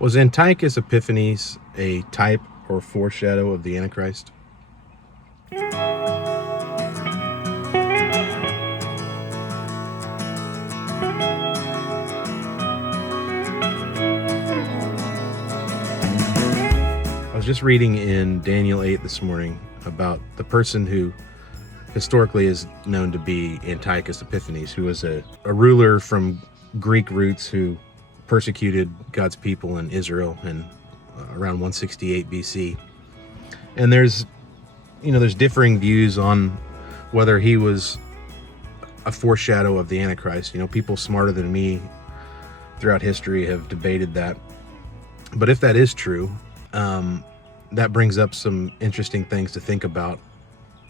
Was Antiochus Epiphanes a type or foreshadow of the Antichrist? I was just reading in Daniel 8 this morning about the person who historically is known to be Antiochus Epiphanes, who was a ruler from Greek roots who persecuted God's people in Israel in around 168 BC. And there's differing views on whether he was a foreshadow of the Antichrist. People smarter than me throughout history have debated that. But if that is true, that brings up some interesting things to think about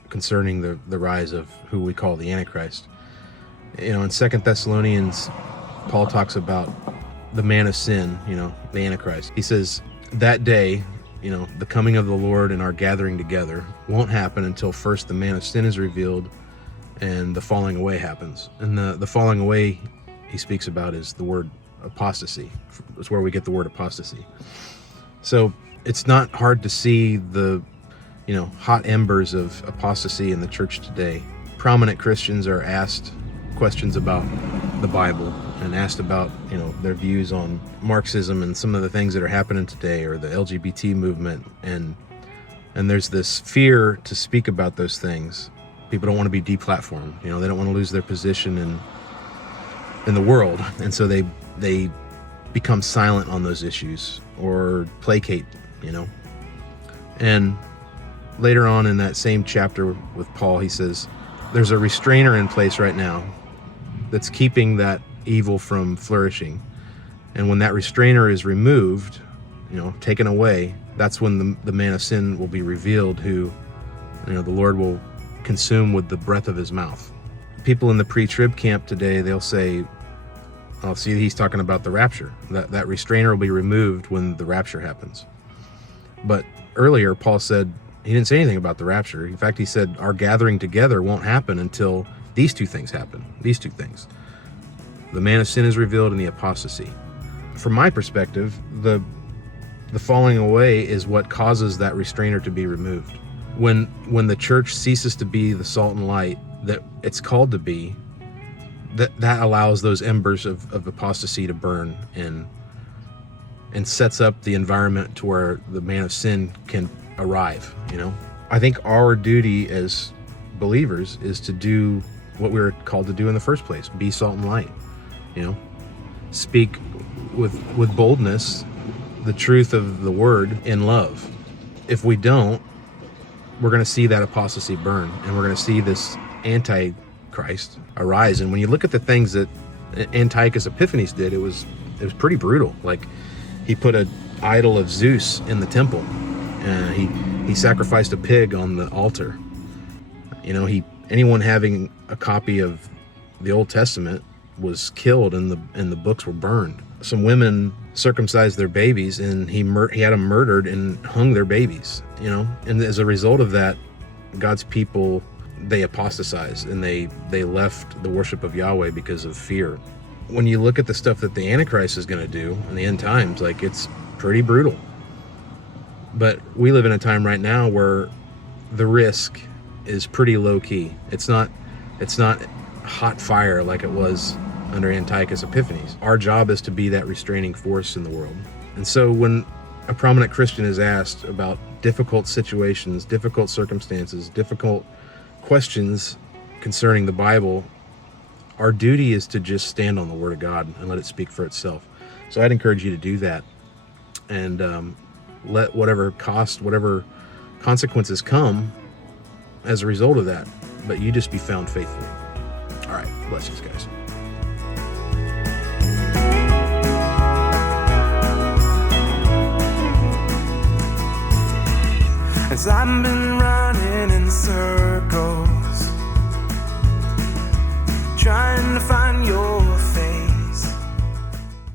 concerning the rise of who we call the Antichrist. In 2 Thessalonians, Paul talks about the man of sin, the Antichrist. He says, that day, the coming of the Lord and our gathering together won't happen until first the man of sin is revealed and the falling away happens. And the falling away he speaks about is the word apostasy. It's where we get the word apostasy. So it's not hard to see the hot embers of apostasy in the church today. Prominent Christians are asked questions about the Bible and asked about their views on Marxism and some of the things that are happening today, or the LGBT movement, and there's this fear to speak about those things. People don't want to be deplatformed. They don't want to lose their position in the world, and so they become silent on those issues or placate. And later on in that same chapter with Paul, he says, there's a restrainer in place right now that's keeping that evil from flourishing. And when that restrainer is removed, taken away, that's when the man of sin will be revealed, who, the Lord will consume with the breath of his mouth. People in the pre-trib camp today, they'll say, oh, see, he's talking about the rapture. That restrainer will be removed when the rapture happens. But earlier, Paul said, he didn't say anything about the rapture. In fact, he said our gathering together won't happen until these two things happen. These two things. The man of sin is revealed and the apostasy. From my perspective, the falling away is what causes that restrainer to be removed. When the church ceases to be the salt and light that it's called to be, that allows those embers of apostasy to burn and sets up the environment to where the man of sin can arrive. I think our duty as believers is to do what we were called to do in the first place: be salt and light. Speak with boldness the truth of the word in love. If we don't, we're going to see that apostasy burn, and we're going to see this Antichrist arise. And when you look at the things that Antiochus Epiphanes did, it was pretty brutal. Like, he put an idol of Zeus in the temple. He sacrificed a pig on the altar. Anyone having a copy of the Old Testament was killed, and the books were burned. Some women circumcised their babies, and he had them murdered and hung their babies. And as a result of that, God's people, they apostatized, and they left the worship of Yahweh because of fear. When you look at the stuff that the Antichrist is going to do in the end times, it's pretty brutal. But we live in a time right now where the risk is pretty low key. It's not hot fire like it was under Antiochus Epiphanes. Our job is to be that restraining force in the world. And so when a prominent Christian is asked about difficult situations, difficult circumstances, difficult questions concerning the Bible, our duty is to just stand on the Word of God and let it speak for itself. So I'd encourage you to do that, and let whatever cost, whatever consequences come as a result of that, but you just be found faithful. All right, blessings, guys. As I've been running in circles, trying to find your